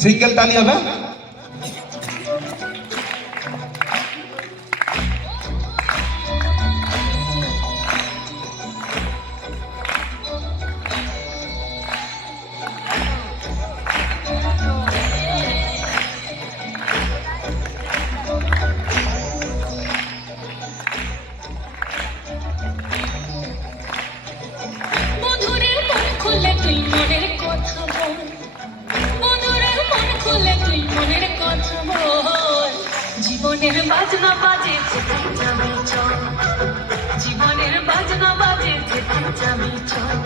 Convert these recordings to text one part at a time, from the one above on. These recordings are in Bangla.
সিঙ্গেল তালি হবে। জীবনের বাজনা বাজে যেতে যাবি চল, জীবনের বাজনা বাজে যেতে যাবি চল।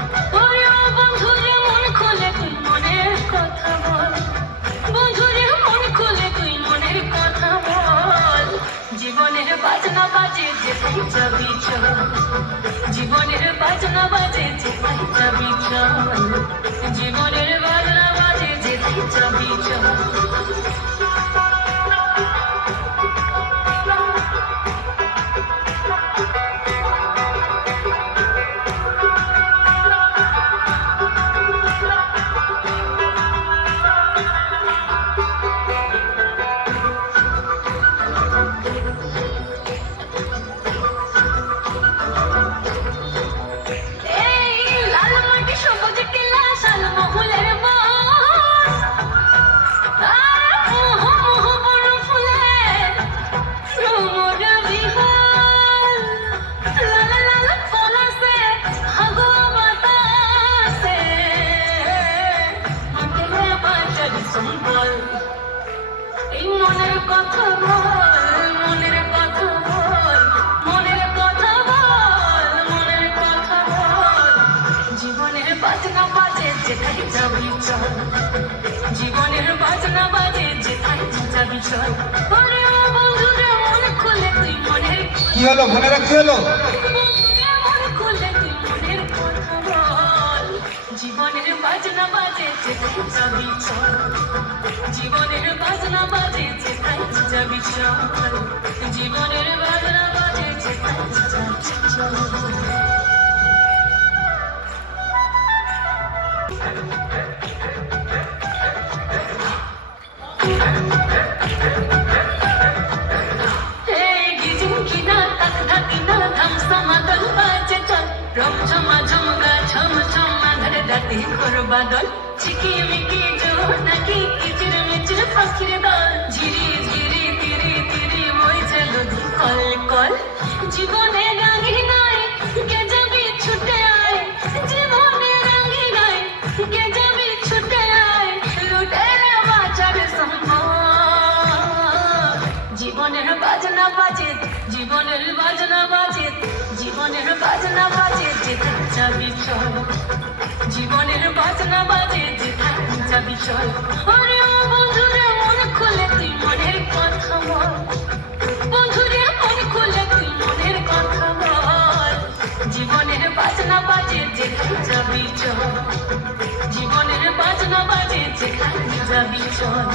ওরে বন্ধুরে মন খুলে তুই মনের কথা বল, বন্ধুরে মন খুলে তুই মনের কথা বল। জীবনের বাজনা বাজে যেতে যাবি চল, জীবনের বাজনা বাজে যেতে যাবি চল, জীবনের বাজনা বাজে যেতে যাবি চল। মনের কথা বল, মনের কথা বল, মনের কথা বল, মনের কথা বল। জীবনের বাজনা বাজে যেখানে যাবি চল, জীবনের বাজনা বাজে যেখানে যাবি চল। ওরে বন্ধুরে মন খুলে তুই মনের কি হলো মনে রাখতে হলো। বন্ধুরে মন খুলে তুই মনের কথা বল, জীবনের বাজনা বাজে যেখানে যাবি চল, জীবনের বাজনা বাজে যেখানে যাবি চল, জীবনের বাজনা বাজে যেখানে যাবি চল। বাদল চিকি মিকি নাকি কিচির মিচির পাখির দল, ঝিরি ঝিরি তিরি তিরি বইছে নদী কল কল। জীবনে রাঙি নাই কে যাবি ছুটে আয়, জীবনে রাঙি নাই কে যাবি ছুটে আয়, লুটে বাঁচার সম্ভব। জীবনের বাজনা বাজে, জীবনের বাজনা বাজে, জীবনের বাজনা বাজে যেখানে যাবি চল, জীবনের বাজনা বাজে যেখানে যাবি চল। ওরে বন্ধুরে মন খুলে তুই মনের কথা বল, বন্ধুরে মন খুলে তুই মনের কথা বল। জীবনের বাজনা বাজে যেখানে যাবি চল, জীবনের বাজনা বাজে যেখানে যাবি চল,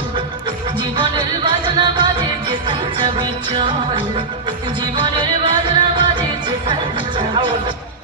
জীবনের বাজনা বাজে যেখানে যাবি চল, জীবনের বাজনা বাজে যেখানে যাবি চল।